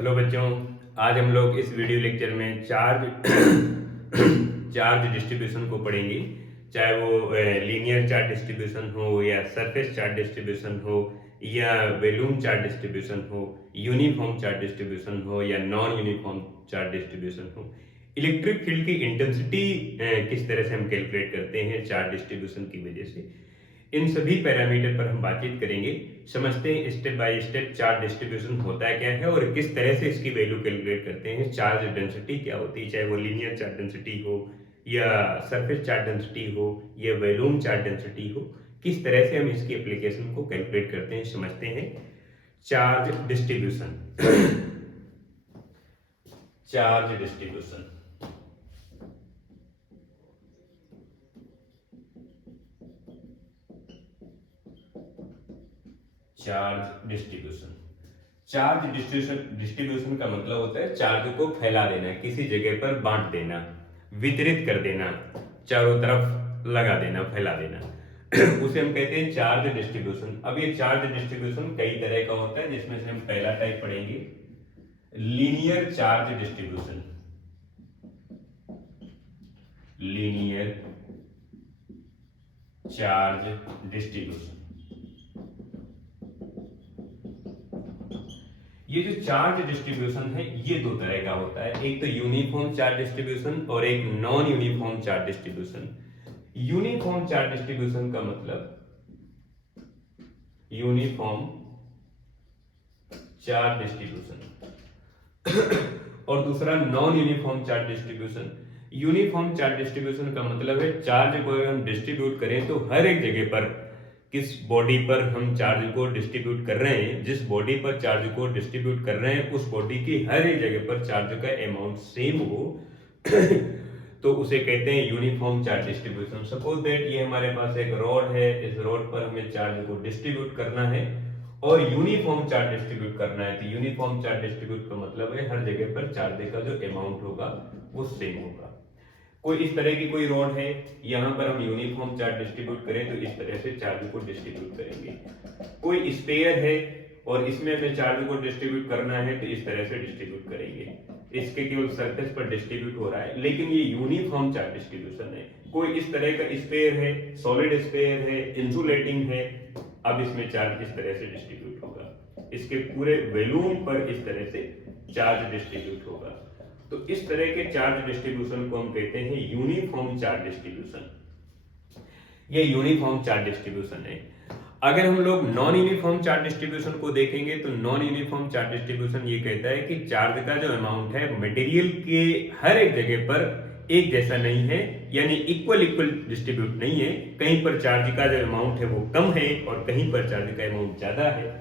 Hello बच्चों। आज हम लोग इस वीडियो लेक्चर में चार्ज चार्ज डिस्ट्रीब्यूशन को पढ़ेंगे। चाहे वो लीनियर चार्ज डिस्ट्रीब्यूशन हो या सरफेस चार्ज डिस्ट्रीब्यूशन हो या वैल्यूम चार्ज डिस्ट्रीब्यूशन हो, यूनिफॉर्म चार्ज डिस्ट्रीब्यूशन हो या नॉन यूनिफॉर्म चार्ज डिस्ट्रीब्यूशन हो। इलेक्ट्रिक फील्ड की इंटेंसिटी किस तरह से हम कैलकुलेट करते हैं चार्ज डिस्ट्रीब्यूशन की वजह से, इन सभी पैरामीटर पर हम बातचीत करेंगे। समझते हैं step by step charge distribution होता क्या है और किस तरह से इसकी वैल्यू कैलकुलेट करते हैं। चार्ज डेंसिटी क्या होती है, चाहे वो लीनियर चार्ज डेंसिटी हो या सरफेस चार्ज डेंसिटी हो या वैल्यूम चार्ज डेंसिटी हो, किस तरह से हम इसकी एप्लीकेशन को कैलकुलेट करते हैं। समझते हैं charge distribution. Charge distribution charge distribution charge distribution का मतलब होता है चार्ज को फैला देना, किसी जगह पर बांट देना, वितरित कर देना, चारों तरफ लगा देना, फैला देना। उसे हम कहते हैं चार्ज डिस्ट्रीब्यूशन। अब ये चार्ज डिस्ट्रीब्यूशन कई तरह का होता है, जिसमें से हम पहला टाइप पढ़ेंगे linear charge distribution. Linear charge distribution. ये जो चार्ज डिस्ट्रीब्यूशन है ये दो तरह का होता है, एक तो यूनिफॉर्म चार्ज डिस्ट्रीब्यूशन और एक non uniform charge distribution. Uniform charge distribution का मतलब यूनिफॉर्म चार्ज डिस्ट्रीब्यूशन और दूसरा non uniform charge distribution. Uniform charge distribution का मतलब है चार्ज को हम डिस्ट्रीब्यूट करें तो हर एक जगह पर किस बॉडी पर हम चार्ज को डिस्ट्रीब्यूट कर रहे हैं, जिस बॉडी पर चार्ज को डिस्ट्रीब्यूट कर रहे हैं उस बॉडी की हर एक जगह पर चार्ज का अमाउंट सेम हो तो उसे कहते हैं uniform charge distribution. Suppose that ये हमारे पास एक रॉड है, इस रॉड पर हमें चार्ज को डिस्ट्रीब्यूट करना है और यूनिफॉर्म चार्ज डिस्ट्रीब्यूट करना है। तो यूनिफॉर्म चार्ज डिस्ट्रीब्यूट का मतलब है हर जगह पर चार्ज का जो अमाउंट होगा वो सेम होगा। कोई इस तरह की कोई रॉड है, यहाँ पर हम यूनिफॉर्म चार्ज डिस्ट्रीब्यूट करें तो इस तरह से चार्ज को डिस्ट्रीब्यूट करेंगे। कोई स्फीयर है और इसमें हमें चार्ज को डिस्ट्रीब्यूट करना है तो इस तरह से डिस्ट्रीब्यूट करेंगे। इसके केवल सरफेस पर डिस्ट्रीब्यूट हो रहा है, लेकिन ये यूनिफॉर्म चार्ज डिस्ट्रीब्यूशन है। कोई इस तरह का स्फीयर है, सॉलिड स्फीयर है, इंसुलेटिंग है, अब इसमें चार्ज इस तरह से डिस्ट्रीब्यूट होगा, इसके पूरे वॉल्यूम पर इस तरह से चार्ज डिस्ट्रीब्यूट होगा। तो इस तरह के चार्ज डिस्ट्रीब्यूशन को हम कहते हैं यूनिफॉर्म चार्ज डिस्ट्रीब्यूशन। ये यूनिफॉर्म चार्ज डिस्ट्रीब्यूशन है। अगर हम लोग नॉन यूनिफॉर्म चार्ज डिस्ट्रीब्यूशन को देखेंगे तो नॉन यूनिफॉर्म चार्ज डिस्ट्रीब्यूशन ये कहता है कि चार्ज का जो अमाउंट है मटेरियल के हर एक जगह पर एक जैसा नहीं है, यानी इक्वल डिस्ट्रीब्यूट नहीं है। कहीं पर चार्ज का जो अमाउंट है वो कम है और कहीं पर चार्ज का अमाउंट ज्यादा है।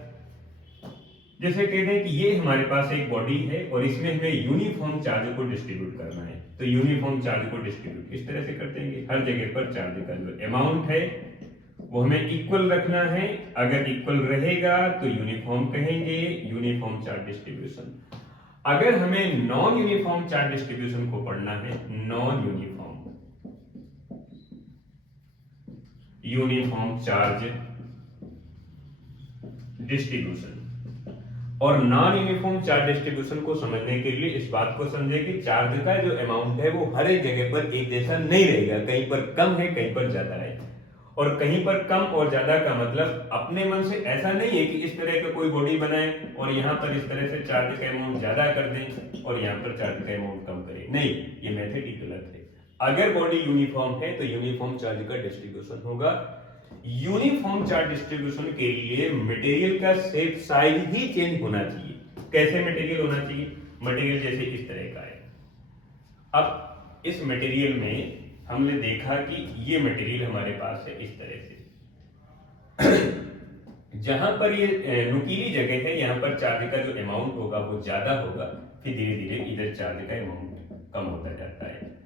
जैसे कहते हैं कि ये हमारे पास एक बॉडी है और इसमें हमें यूनिफॉर्म चार्ज को डिस्ट्रीब्यूट करना है, तो यूनिफॉर्म चार्ज को डिस्ट्रीब्यूट इस तरह से करते हैं कि हर जगह पर चार्ज का जो अमाउंट है वो हमें इक्वल रखना है। अगर इक्वल रहेगा तो यूनिफॉर्म कहेंगे, यूनिफॉर्म चार्ज डिस्ट्रीब्यूशन। अगर हमें नॉन यूनिफॉर्म चार्ज डिस्ट्रीब्यूशन को पढ़ना है, नॉन यूनिफॉर्म चार्ज डिस्ट्रीब्यूशन और नॉन यूनिफॉर्म चार्ज डिस्ट्रीब्यूशन को समझने के लिए इस बात को समझे कि चार्ज का जो अमाउंट है वो हर एक जगह पर एक जैसा नहीं रहेगा, कहीं पर कम है, कहीं पर ज्यादा है। और कहीं पर कम और ज्यादा का मतलब अपने मन से ऐसा नहीं है कि इस तरह का कोई बॉडी बनाए और यहाँ पर इस तरह से चार्ज का अमाउंट ज्यादा कर दें और यहाँ पर चार्ज का अमाउंट कम करें, नहीं, ये मेथड ही गलत है। अगर बॉडी यूनिफॉर्म है तो यूनिफॉर्म चार्ज का डिस्ट्रीब्यूशन होगा। यूनिफॉर्म चार्ज डिस्ट्रीब्यूशन के लिए मटेरियल का शेप साइज ही चेंज होना चाहिए। कैसे मटेरियल होना चाहिए? मटेरियल जैसे इस तरह का है। अब इस मटेरियल में हमने देखा कि ये मटेरियल हमारे पास है इस तरह से जहां पर ये नुकीली जगह है, यहाँ पर चार्ज का जो अमाउंट होगा वो ज्यादा होगा, फिर धीरे धीरे इधर चार्ज का अमाउंट कम होता जाता है।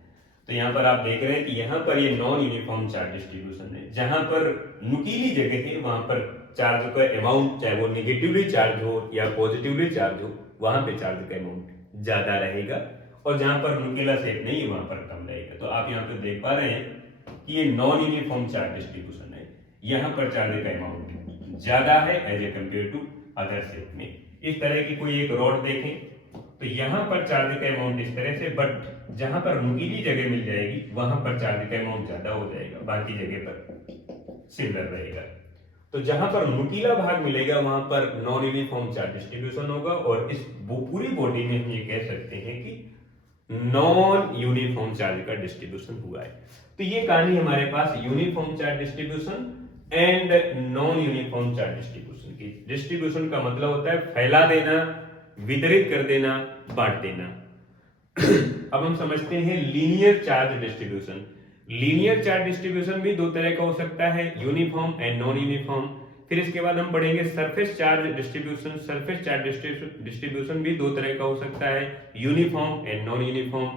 तो यहाँ पर आप देख रहे हैं कि यहाँ पर ये नॉन यूनिफॉर्म चार्ज डिस्ट्रीब्यूशन है। जहां पर नुकीली जगह है वहां पर चार्ज का अमाउंट, चाहे वो नेगेटिवली चार्ज हो या पॉजिटिवली चार्ज हो, वहां पे चार्ज का अमाउंट ज्यादा रहेगा और जहां पर नुकीला शेप नहीं है वहां पर कम रहेगा। तो आप यहाँ पे देख पा रहे हैं कि ये नॉन यूनिफॉर्म चार्ज डिस्ट्रीब्यूशन है। यहाँ पर चार्ज का अमाउंट ज्यादा है as a compare to other shape में। इस तरह की कोई एक रॉड देखें, तो यहाँ पर चार्ज का अमाउंट इस तरह से, बट जहां पर नुकीली जगह मिल जाएगी वहां पर चार्ज का अमाउंट ज्यादा हो जाएगा, बाकी जगह पर सिमिलर रहेगा। तो जहां पर नुकीला भाग मिलेगा वहां पर नॉन यूनिफॉर्म चार्ज डिस्ट्रीब्यूशन होगा, और इस पूरी बॉडी में हम ये कह सकते हैं कि नॉन यूनिफॉर्म चार्ज का डिस्ट्रीब्यूशन हुआ है। तो ये कहानी हमारे पास uniform charge distribution and non uniform charge distribution की। डिस्ट्रीब्यूशन का मतलब होता है फैला देना, वितरित कर देना, बांट देना। अब हम समझते हैं linear charge distribution. Linear charge distribution भी दो तरह का हो सकता है, यूनिफॉर्म एंड नॉन यूनिफॉर्म। फिर इसके बाद हम पढ़ेंगे surface charge distribution. Surface charge distribution भी दो तरह का हो सकता है, uniform and non uniform.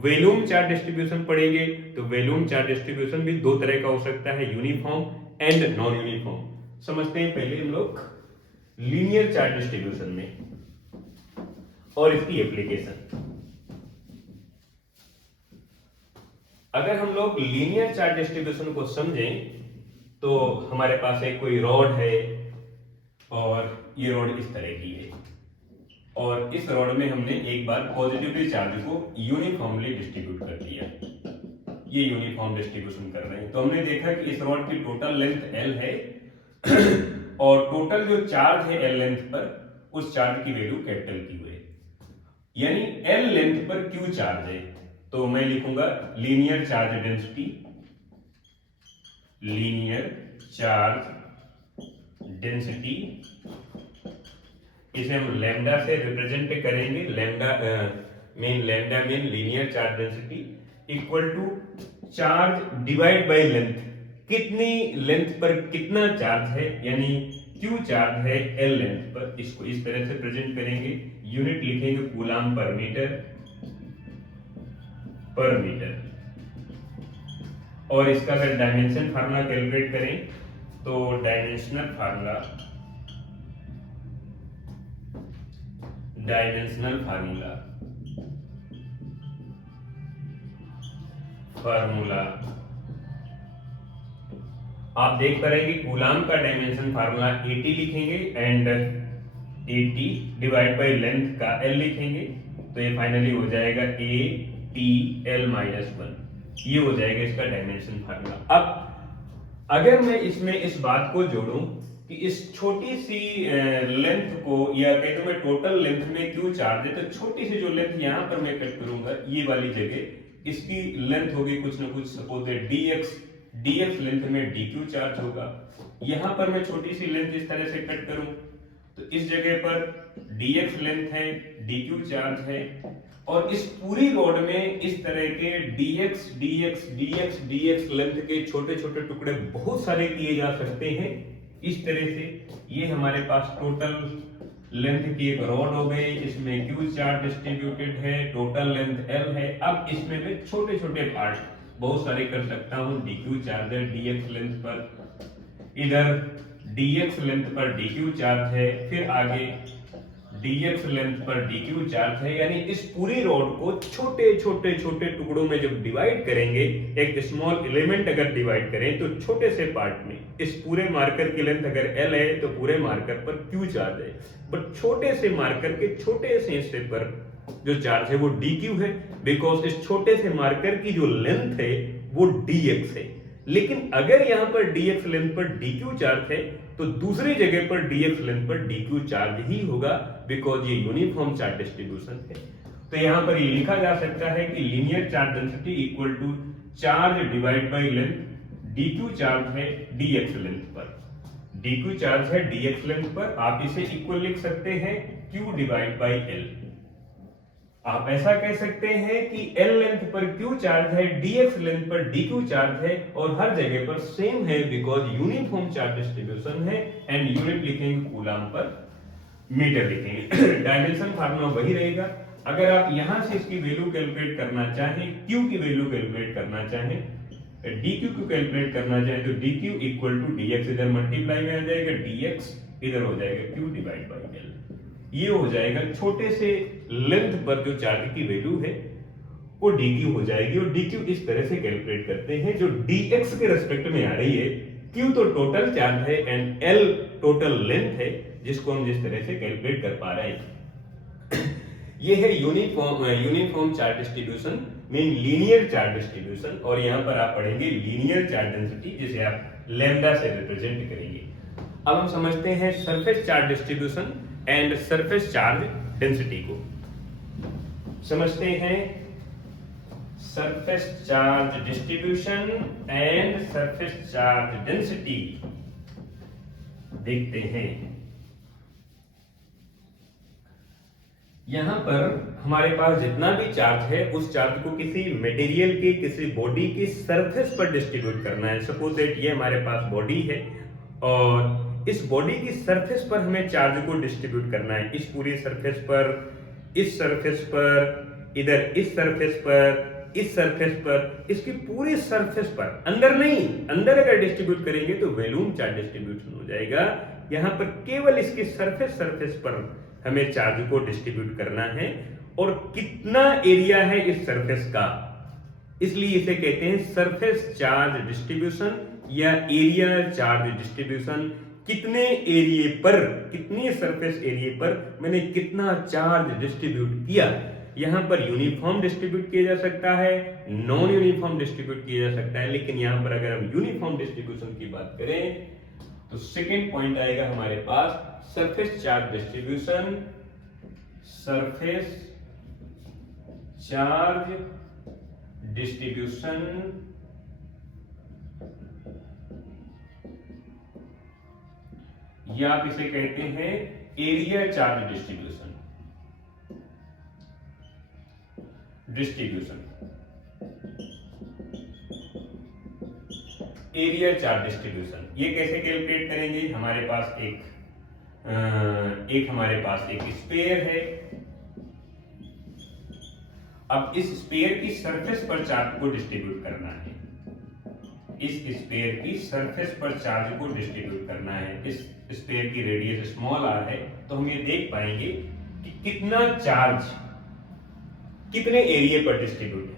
Volume charge distribution पढ़ेंगे, तो वॉल्यूम चार्ज डिस्ट्रीब्यूशन भी दो तरह का हो सकता है, यूनिफॉर्म एंड नॉन यूनिफॉर्म। समझते हैं पहले हम लोग लीनियर चार्ज डिस्ट्रीब्यूशन में और इसकी एप्लीकेशन। अगर हम लोग लीनियर चार्ज डिस्ट्रीब्यूशन को समझें तो हमारे पास एक कोई रॉड है और ये रॉड इस तरह की है, और इस रॉड में हमने एक बार पॉजिटिवली चार्ज को यूनिफॉर्मली डिस्ट्रीब्यूट कर दिया। ये यूनिफॉर्म डिस्ट्रीब्यूशन कर रहे हैं। तो हमने देखा कि इस रॉड की टोटल लेंथ L है और टोटल जो चार्ज है L लेंथ पर, उस चार्ज की वैल्यू कैपिटल Q है, यानी L लेंथ पर Q चार्ज है। तो मैं लिखूंगा linear charge density, linear charge density, इसे हम लैम्डा से रिप्रेजेंट करेंगे। Lambda mean linear charge density equal to charge divide by length. कितनी लेंथ पर कितना चार्ज है, यानी Q चार्ज है L लेंथ पर, इसको इस तरह से प्रेजेंट करेंगे। यूनिट लिखेंगे कूलम पर मीटर, और इसका अगर डायमेंशन फार्मूला कैलकुलेट करें तो डायमेंशनल फार्मूला आप देख पा रहे हैं कि कूलम का डायमेंशन फार्मूला 80 लिखेंगे एंड 80 डिवाइड बाय लेंथ का L लिखेंगे, तो ये फाइनली हो जाएगा ATL-1। ये हो जाएगा इसका डायमेंशन फार्मूला। अब अगर मैं इसमें इस बात को जोड़ूं कि इस छोटी सी लेंथ को, या कहीं तो मैं टोटल लेंथ में क्यों चार्ज है, तो छोटी सी जो लेंथ यहां पर मैं कट करूंगा, ये वाली जगह, इसकी लेंथ होगी कुछ ना कुछ, सपोज dx लेंथ में dq चार्ज होगा। यहां पर मैं छोटी सी लेंथ इस तरह से कट करूं तो इस जगह पर dx लेंथ है, dq चार्ज है, और इस पूरी रोड में इस तरह के dx लेंथ के छोटे छोटे टुकड़े बहुत सारे किए जा सकते हैं। इस तरह से ये हमारे पास टोटल लेंथ की एक रॉड हो गई, इसमें q चार्ज डिस्ट्रीब्यूटेड है, टोटल लेंथ L है। अब इसमें मैं छोटे छोटे पार्ट बहुत सारे कर सकता हूं। dq चार्ज है dx लेंथ पर, इधर dx लेंथ पर dq चार्ज है, फिर आगे dx लेंथ पर dq चार्ज है। यानी इस पूरी रॉड को छोटे छोटे छोटे टुकड़ों में जब डिवाइड करेंगे, एक स्मॉल एलिमेंट अगर डिवाइड करें तो छोटे से पार्ट में, इस पूरे मार्कर की लेंथ अगर L है तो पूरे मार्कर पर q चार्ज है, बट छोटे से मार्कर के छोटे से हिस्से पर जो चार्ज है वो dq है, बिकॉज इस छोटे से मार्कर की जो लेंथ है वो dx है। लेकिन अगर यहां पर dx लेंथ पर dq चार्ज है तो दूसरी जगह पर dx लेंथ पर dq चार्ज ही होगा, बिकॉज ये यूनिफॉर्म चार्ज डिस्ट्रीब्यूशन है। तो यहां पर ये लिखा जा सकता है कि linear charge density equal to charge divide by length, dq charge है dx लेंथ पर, dq चार्ज है dx लेंथ पर, आप इसे इक्वल लिख सकते हैं q डिवाइड बाय l। आप ऐसा कह सकते हैं कि L लेंथ पर Q चार्ज है, dx लेंथ पर dq चार्ज है, और हर जगह पर सेम है बिकॉज यूनिफॉर्म चार्ज डिस्ट्रीब्यूशन है। एंड यूनिट लिखेंगे कूलम पर मीटर लिखेंगे। डायमेंशन फार्मूला वही रहेगा। अगर आप यहां से इसकी वैल्यू कैलकुलेट करना चाहें, Q की वैल्यू कैलकुलेट करना चाहें, dq को कैलकुलेट करना चाहें तो dq इक्वल टू dx इधर मल्टीप्लाई में आ जाएगा, dx इधर हो जाएगा q डिवाइड बाय l। ये हो जाएगा छोटे से लेंथ पर जो चार्ज की वैल्यू है वो dq हो जाएगी, और dq इस तरह से कैलकुलेट करते हैं। जो dx के रेस्पेक्ट में आ रही है, q तो टोटल चार्ज है एंड l टोटल लेंथ है, जिसको हम जिस तरह से कैलकुलेट कर पा रहे हैं। ये है uniform charge distribution mean linear charge distribution, और यहाँ पर आप पढ़ेंगे लीनियर चार्ज डेंसिटी, जिसे आप लैम्डा से रिप्रेजेंट करेंगे। अब हम समझते हैं surface charge distribution and surface charge density को। समझते हैं surface charge distribution and surface charge density, देखते हैं। यहां पर हमारे पास जितना भी चार्ज है उस चार्ज को किसी मटेरियल के, किसी बॉडी की सरफेस पर डिस्ट्रीब्यूट करना है। सपोज दैट ये हमारे पास बॉडी है और इस बॉडी की सरफेस पर हमें चार्ज को डिस्ट्रीब्यूट करना है। इस पूरी सरफेस पर, इस सरफेस पर, इधर इस सरफेस पर, इस सरफेस पर, इसकी पूरी सरफेस पर, अंदर नहीं, अंदर अगर डिस्ट्रीब्यूट करेंगे तो वॉल्यूम चार्ज डिस्ट्रीब्यूशन हो जाएगा। यहां पर केवल इसकी सरफेस पर हमें चार्ज को डिस्ट्रीब्यूट करना है, और कितना एरिया है इस सरफेस का, इसलिए इसे कहते हैं सरफेस चार्ज डिस्ट्रीब्यूशन या एरिया चार्ज डिस्ट्रीब्यूशन। कितने एरिया पर, कितनी सरफेस एरिया पर मैंने कितना चार्ज डिस्ट्रीब्यूट किया। यहां पर यूनिफॉर्म डिस्ट्रीब्यूट किया जा सकता है, नॉन यूनिफॉर्म डिस्ट्रीब्यूट किया जा सकता है, लेकिन यहां पर अगर हम यूनिफॉर्म डिस्ट्रीब्यूशन की बात करें तो सेकेंड पॉइंट आएगा हमारे पास surface charge distribution, surface charge distribution या आप इसे कहते हैं area charge distribution. Area charge distribution ये कैसे कैलकुलेट करेंगे। हमारे पास एक स्फीयर है। अब इस स्फीयर की सरफेस पर चार्ज को डिस्ट्रीब्यूट करना है। इस स्फीयर की सरफेस पर चार्ज को डिस्ट्रीब्यूट करना है। इस स्फीयर की रेडियस स्मॉल r है, तो हम ये देख पाएंगे कि कितना चार्ज कितने एरिया पर डिस्ट्रीब्यूट है।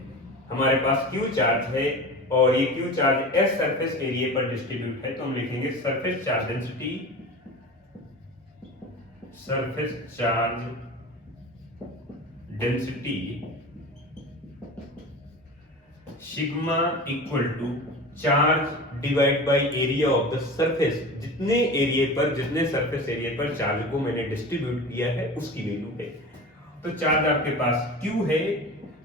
हमारे पास Q चार्ज है और ये Q charge S surface area पर डिस्ट्रीब्यूट है, तो हम लिखेंगे surface charge density, surface charge density sigma equal to charge divide by area of the surface. जितने एरिया पर, जितने सरफेस एरिया पर चार्ज को मैंने डिस्ट्रीब्यूट किया है उसकी वैल्यू है। तो चार्ज आपके पास Q है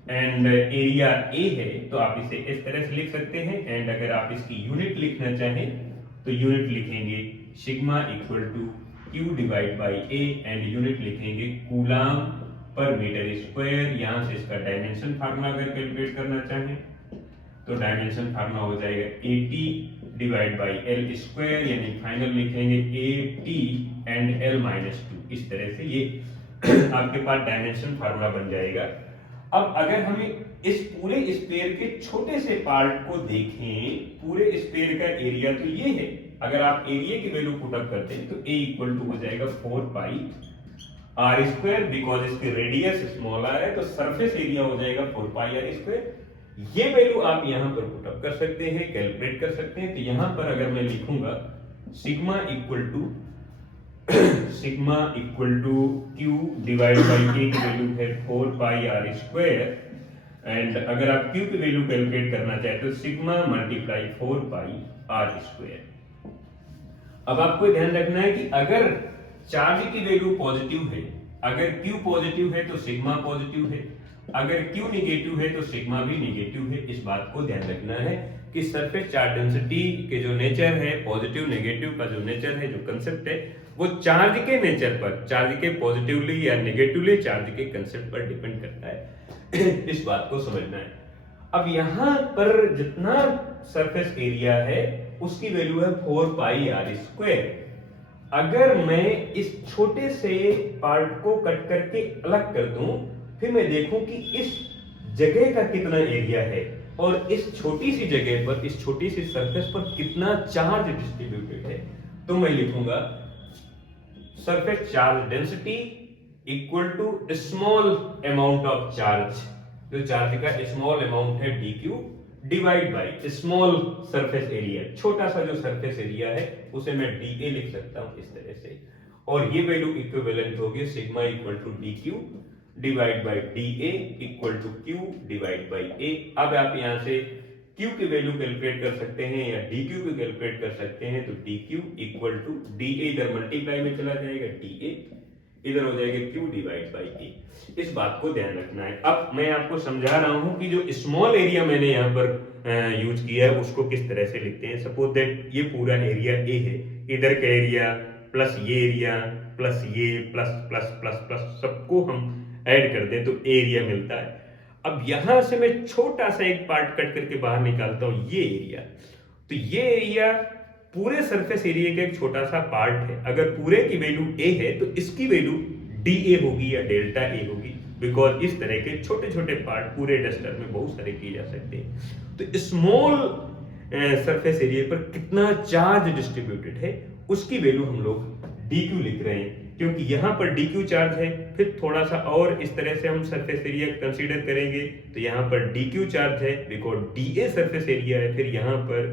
एंड एरिया A है, तो आप इसे इस तरह से लिख सकते हैं। एंड अगर आप इसकी यूनिट लिखना चाहें तो यूनिट लिखेंगे sigma equal to Q divide by A and unit लिखेंगे कूलम पर मीटर स्क्वायर। यहां से इसका डायमेंशन फार्मूला अगर कैलकुलेट करना चाहें तो डायमेंशन फार्मूला हो जाएगा AT divide by L square, यानी फाइनल लिखेंगे AT एंड L माइनस 2। इस तरह से ये आपके पास डायमेंशन फार्मूला बन जाएगा। अब अगर हम इस पूरे स्फीयर के छोटे से पार्ट को देखें, पूरे स्फीयर का एरिया तो ये है। अगर आप एरिया की वैल्यू पुट अप करते हैं तो A इक्वल टू हो जाएगा 4 पाई r स्क्वायर, बिकॉज इसकी रेडियस स्मॉल r है, तो सरफेस एरिया हो जाएगा 4 पाई r स्क्वायर। ये वैल्यू आप यहां पर पुट अप कर सकते हैं, कैलकुलेट कर सकते हैं। तो यहां पर अगर मैं लिखूंगा sigma equal to Q divide by A की वैल्यू है 4 पाई r स्क्वायर, एंड अगर आप Q की वैल्यू कैलकुलेट करना चाहे तो सिग्मा मल्टीप्लाई 4 पाई r स्क्वायर। अब आपको ध्यान रखना है कि अगर चार्ज की वैल्यू पॉजिटिव है, अगर Q पॉजिटिव है तो सिग्मा पॉजिटिव है, अगर Q निगेटिव है तो सिग्मा भी निगेटिव है। इस बात को ध्यान रखना है कि सरफेस चार्ज डेंसिटी के जो नेचर है, पॉजिटिव नेगेटिव का जो नेचर है, जो कंसेप्ट है, वो चार्ज के नेचर पर, चार्ज के पॉजिटिवली या नेगेटिवली चार्ज के कंसेप्ट पर डिपेंड करता है। इस बात को समझना है। अब यहां पर जितना सरफेस एरिया है उसकी वैल्यू है 4 पाई r स्क्वायर। अगर मैं इस छोटे से पार्ट को कट करके अलग कर दूं, फिर मैं देखूं कि इस जगह का कितना एरिया है और इस छोटी सी जगह पर, इस छोटी सी सरफेस पर कितना चार्ज डिस्ट्रीब्यूटेड है, तो मैं लिखूंगा surface charge density equal to small amount of charge, जो चार्ज का स्मॉल अमाउंट है dq divide by small surface area. छोटा सा जो सरफेस एरिया है उसे मैं dA लिख सकता हूं इस तरह से, और ये वैल्यू इक्विवेलेंट होगी sigma equal to dq divide by D A equal to Q divide by A. अब आप यहां से Q की वैल्यू कैलकुलेट कर सकते हैं या DQ की कैलकुलेट कर सकते हैं, तो DQ इक्वल टू DA इधर मल्टीप्लाई में चला जाएगा, DA इधर हो जाएगा Q डिवाइड बाई A। इस बात को ध्यान रखना है। अब मैं आपको समझा रहा हूं कि जो स्मॉल एरिया मैंने यहाँ पर यूज किया है उसको किस तरह से लिखते हैं। सपोज दैट ये पूरा एरिया A है, इधर का एरिया प्लस ये एरिया प्लस ये प्लस प्लस प्लस प्लस सबको हम ऐड कर दें तो एरिया मिलता है। अब यहां से मैं छोटा सा एक पार्ट कट करके बाहर निकालता हूं, ये एरिया, तो ये एरिया पूरे सरफेस एरिया का एक छोटा सा पार्ट है। अगर पूरे की वैल्यू a है तो इसकी वैल्यू dA होगी या डेल्टा A होगी, बिकॉज इस तरह के छोटे छोटे पार्ट पूरे डस्टर में बहुत सारे किए जा सकते हैं। तो स्मॉल सरफेस एरिया पर कितना चार्ज डिस्ट्रीब्यूटेड है उसकी वैल्यू हम लोग dq लिख रहे हैं, क्योंकि यहां पर dq चार्ज है। फिर थोड़ा सा और इस तरह से हम सरफेस एरिया कंसीडर करेंगे तो यहां पर dq चार्ज है बिकॉज dA सरफेस एरिया है। फिर यहां पर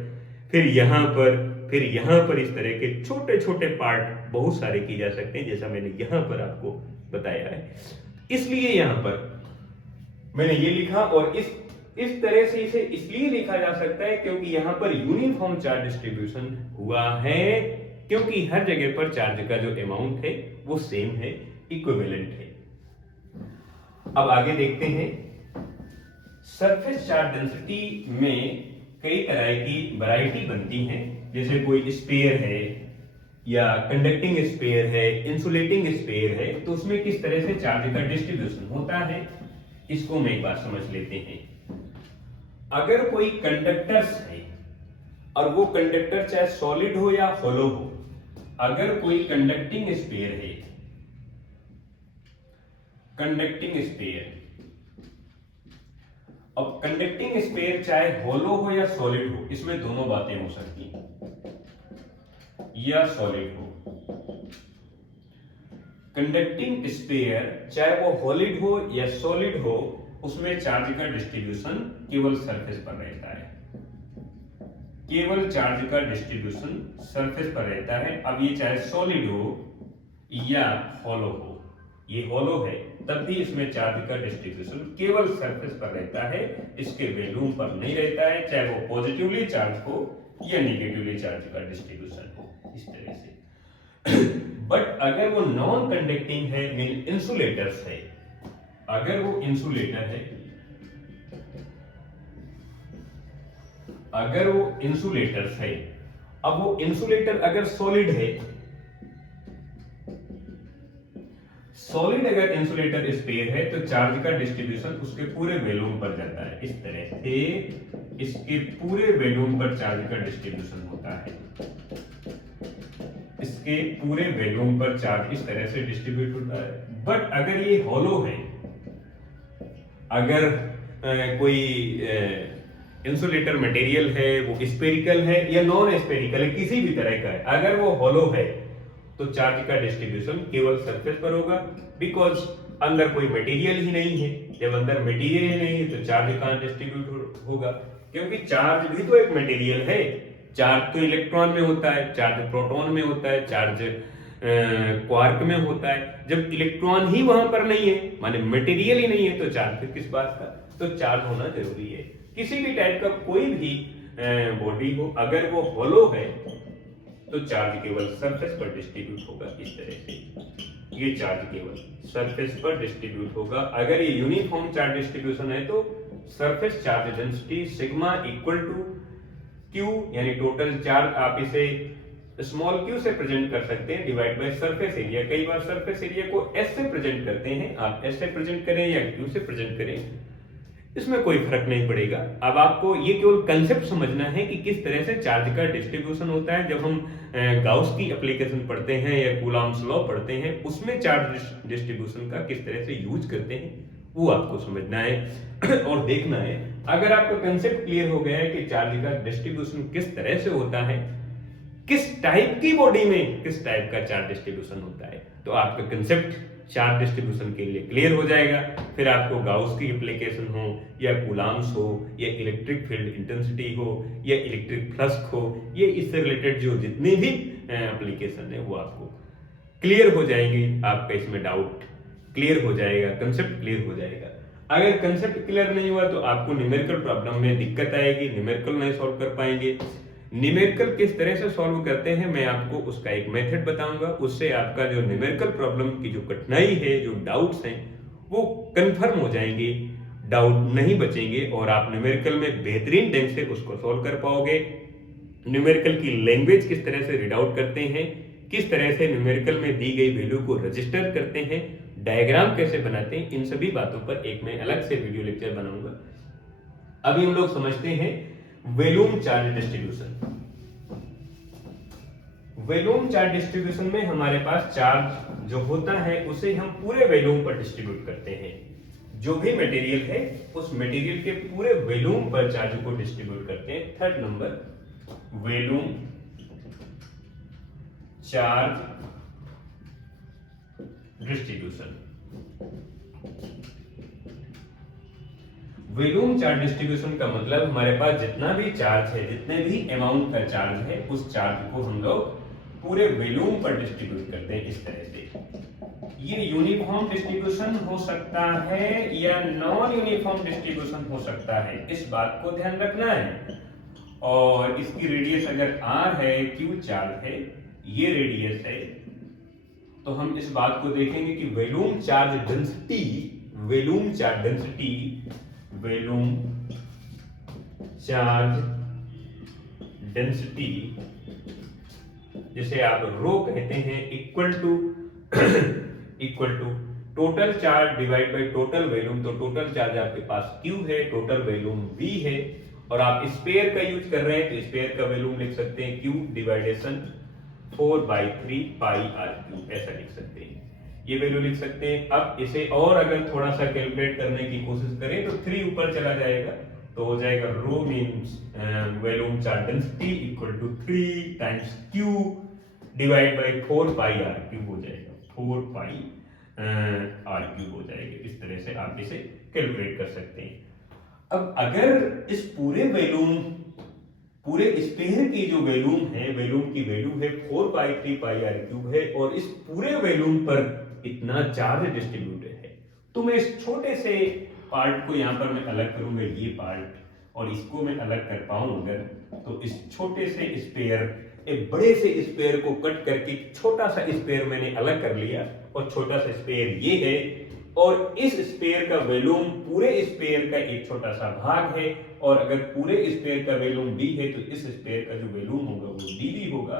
फिर यहां पर फिर यहां पर इस तरह के छोटे छोटे पार्ट बहुत सारे किए जा सकते हैं, जैसा मैंने यहां पर आपको बताया है। इसलिए यहां पर मैंने ये लिखा, और इस तरह से इसे इसलिए लिखा जा सकता है क्योंकि यहां पर यूनिफॉर्म चार्ज डिस्ट्रीब्यूशन हुआ है, क्योंकि हर जगह पर चार्ज का जो अमाउंट है वो सेम है, इक्विवेलेंट है। अब आगे देखते हैं, सरफेस चार्ज डेंसिटी में कई तरह की वैरायटी बनती है, जैसे कोई स्फीयर है या कंडक्टिंग स्फीयर है, इंसुलेटिंग स्फीयर है, तो उसमें किस तरह से चार्ज का डिस्ट्रीब्यूशन होता है इसको मैं एक बार समझ लेते हैं। अगर कोई कंडक्टर्स है और वो कंडक्टर चाहे सॉलिड हो या होलो हो, अगर कोई कंडक्टिंग स्फीयर है, कंडक्टिंग स्फीयर, अब कंडक्टिंग स्फीयर चाहे होलो हो या सॉलिड हो, इसमें दोनों बातें हो सकती हैं, या सॉलिड हो। कंडक्टिंग स्फीयर चाहे वो सॉलिड हो या सॉलिड हो, उसमें चार्ज का डिस्ट्रीब्यूशन केवल सरफेस पर रहता है, केवल चार्ज का डिस्ट्रीब्यूशन सरफेस पर रहता है। अब ये चाहे सॉलिड हो या हॉलो हो, ये हॉलो है तब भी इसमें चार्ज का डिस्ट्रीब्यूशन केवल सरफेस पर रहता है, इसके वैल्यूम पर नहीं रहता है, चाहे वो पॉजिटिवली चार्ज हो या नेगेटिवली चार्ज का डिस्ट्रीब्यूशन हो, इस तरह से। बट अगर वो नॉन कंडक्टिंग है, मीन इंसुलेटर्स है, अगर वो इंसुलेटर है, अगर वो इंसुलेटर्स है, अब वो इंसुलेटर अगर सॉलिड है, सॉलिड अगर इंसुलेटर स्फीयर है तो चार्ज का डिस्ट्रीब्यूशन उसके पूरे वॉल्यूम पर जाता है, इस तरह से इसके पूरे वॉल्यूम पर चार्ज का डिस्ट्रीब्यूशन होता है, इसके पूरे वॉल्यूम पर चार्ज इस तरह से डिस्ट्रीब्यूट होता है। बट अगर ये हॉलो है, अगर कोई इंसुलेटर मटेरियल है वो स्फेरिकल है या नॉन स्फेरिकल है, किसी भी तरह का है, अगर वो हॉलो है तो चार्ज का डिस्ट्रीब्यूशन केवल सरफेस पर होगा, बिकॉज अंदर कोई मटेरियल ही नहीं है। जब अंदर मटेरियल ही नहीं है तो चार्ज कहां डिस्ट्रीब्यूट होगा, क्योंकि चार्ज भी तो एक मटेरियल है। चार्ज तो इलेक्ट्रॉन में होता है, चार्ज प्रोटॉन में होता है, चार्ज क्वार्क में होता है। जब इलेक्ट्रॉन ही वहां पर नहीं है, माने मटेरियल ही नहीं है, तो चार्ज फिर किस बात का, तो चार्ज होना जरूरी है। किसी भी टाइप का कोई भी बॉडी हो, अगर वो हॉलो है तो चार्ज केवल सरफेस पर डिस्ट्रीब्यूट होगा, इस तरह से ये चार्ज केवल सरफेस पर डिस्ट्रीब्यूट होगा। अगर ये यूनिफॉर्म चार्ज डिस्ट्रीब्यूशन है तो surface charge density sigma equal to Q, यानी टोटल चार्ज आप इसे स्मॉल क्यू से प्रेजेंट कर सकते हैं डिवाइड बाय सरफेस एरिया। कई बार सरफेस एरिया को एस से प्रेजेंट करते हैं, आप एस से प्रेजेंट करें या क्यू से प्रेजेंट करें, इसमें कोई फर्क नहीं पड़ेगा। अब आपको ये केवल कंसेप्ट समझना है कि किस तरह से चार्ज का डिस्ट्रीब्यूशन होता है। जब हम गाउस की एप्लीकेशन पढ़ते हैं या कूलॉम्स लॉ पढ़ते हैं, उसमें चार्ज डिस्ट्रीब्यूशन का किस तरह से यूज करते हैं वो आपको समझना है और देखना है। अगर आपका कंसेप्ट क्लियर हो गया है कि चार्ज का डिस्ट्रीब्यूशन किस तरह से होता है, किस टाइप की बॉडी में किस टाइप का चार्ज डिस्ट्रीब्यूशन होता है, तो आपका कंसेप्ट चार्ज डिस्ट्रीब्यूशन के लिए क्लियर हो जाएगा। फिर आपको गाउस की एप्लीकेशन हो या कूलॉम्स हो या इलेक्ट्रिक फील्ड इंटेंसिटी हो या इलेक्ट्रिक फ्लक्स हो, ये इससे रिलेटेड जो जितनी भी एप्लीकेशन है वो आपको क्लियर हो जाएंगे, आपका इसमें डाउट क्लियर हो जाएगा, कंसेप्ट क्लियर हो जाएगा। अगर कंसेप्ट क्लियर नहीं हुआ तो आपको न्यूमेरिकल प्रॉब्लम में दिक्कत आएगी, न्यूमेरिकल नहीं सॉल्व कर पाएंगे। न्यूमेरिकल किस तरह से सॉल्व करते हैं मैं आपको उसका एक मेथड बताऊंगा, उससे आपका जो न्यूमेरिकल प्रॉब्लम की जो कठिनाई है, जो डाउट्स हैं वो कंफर्म हो जाएंगे, डाउट नहीं बचेंगे और आप न्यूमेरिकल में बेहतरीन ढंग से उसको सॉल्व कर पाओगे। न्यूमेरिकल की लैंग्वेज किस तरह से रीड आउट करते हैं, किस तरह से न्यूमेरिकल में दी गई वैल्यू को रजिस्टर करते हैं, डायग्राम कैसे बनाते हैं, इन सभी बातों पर एक मैं अलग से वीडियो लेक्चर बनाऊंगा। अभी हम लोग समझते हैं volume charge distribution. Volume charge distribution में हमारे पास चार्ज जो होता है उसे हम पूरे वॉल्यूम पर डिस्ट्रीब्यूट करते हैं। जो भी मटेरियल है उस मटेरियल के पूरे वॉल्यूम पर चार्ज को डिस्ट्रीब्यूट करते हैं। Third number, volume charge distribution. Volume charge distribution का मतलब हमारे पास जितना भी चार्ज है, जितने भी अमाउंट का चार्ज है, उस चार्ज को हम लोग पूरे वॉल्यूम पर डिस्ट्रीब्यूट करते हैं इस तरह से। ये यूनिफॉर्म डिस्ट्रीब्यूशन हो सकता है या नॉन यूनिफॉर्म डिस्ट्रीब्यूशन हो सकता है, इस बात को ध्यान रखना है। और इसकी रेडियस अगर r है, q चार्ज है, ये रेडियस है, तो हम इस बात को देखेंगे कि volume charge density, volume charge density, volume charge density जिसे आप रो कहते हैं, equal to total charge divide by total volume. तो टोटल चार्ज आपके पास Q है, टोटल वॉल्यूम V है, और आप स्पेयर का यूज कर रहे हैं तो स्पेयर का वॉल्यूम लिख सकते हैं Q डिवाइडेशन 4/3 पाई R3, ऐसा लिख सकते हैं, ये वैल्यू लिख सकते हैं। अब इसे और अगर थोड़ा सा कैलकुलेट करने की कोशिश करें तो 3 ऊपर चला जाएगा, तो हो जाएगा rho means volume charge density equal to 3 times Q divide by 4 pi R3 हो जाएगा, 4 पाई R3 हो जाएगा। इस तरह से आप इसे कैलकुलेट कर सकते हैं। अब अगर इस पूरे वॉल्यूम, पूरे स्पेयर की जो वॉल्यूम है, वॉल्यूम की वैल्यू है 4/3 पाई R3 है, और इस पूरे वॉल्यूम पर इतना चार्ज डिस्ट्रीब्यूटेड है, तो मैं इस छोटे से पार्ट को यहाँ पर मैं अलग करूंगा, ये पार्ट, और इसको मैं अलग कर पाऊं अगर, तो इस छोटे से स्पेयर, एक बड़े से स्पेयर को कट करके छोटा सा स्पेयर मैंने अलग कर लिया, और छोटा सा स्पेयर ये है, और इस स्पेयर का वॉल्यूम पूरे स्पेयर का एक छोटा सा भाग है, और अगर पूरे स्पेयर का वॉल्यूम V है तो इस स्पेयर का जो वॉल्यूम होगा वो dV होगा,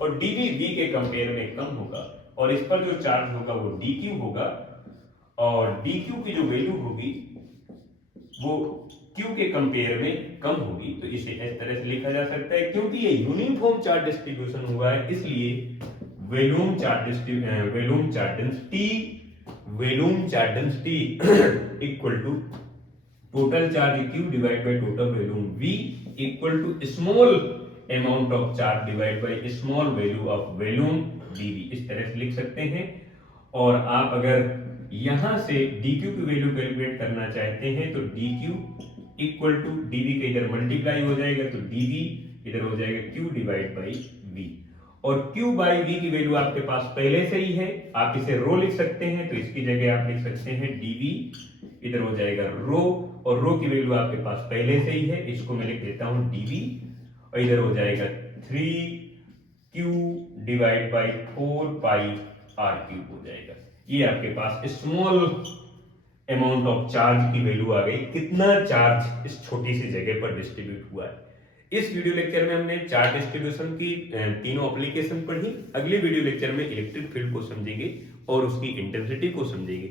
और dV V के कंपेयर में कम होगा, और इस पर जो चार्ज होगा वो dQ होगा, और dQ की जो वैल्यू होगी वो Q के कंपेयर में कम होगी। तो इसे इस तरह से लिखा जा सकता है, क्योंकि ये यूनिफॉर्म चार्ज डिस्ट्रीब्यूशन हुआ है इसलिए volume charge density equal to total charge Q divide by total volume V equal to small amount of charge divide by small value of volume dV, इस तरह से लिख सकते हैं। और आप अगर यहां से dQ की वैल्यू कैलकुलेट करना चाहते हैं तो dQ इक्वल टू dV के इधर मल्टीप्लाई हो जाएगा, तो dV इधर हो जाएगा Q डिवाइड बाई V, और Q बाई V की वैल्यू आपके पास पहले से ही है, आप इसे रो लिख सकते हैं, तो इसकी जगह आप लिख सकते हैं dV, इधर हो जाएगा रो, और रो की वैल्यू आपके पास पहले से ही है, इसको मैं लिख देता हूं dV, और इधर हो जाएगा 3Q divide by 4 pi R3 हो जाएगा। ये आपके पास स्मॉल अमाउंट ऑफ चार्ज की वैल्यू आ गई, कितना चार्ज इस छोटी सी जगह पर डिस्ट्रीब्यूट हुआ है। इस वीडियो लेक्चर में हमने चार्ज डिस्ट्रीब्यूशन की तीनों एप्लीकेशन पढ़ी। अगले वीडियो लेक्चर में इलेक्ट्रिक फील्ड को समझेंगे और उसकी इंटेंसिटी को समझेंगे।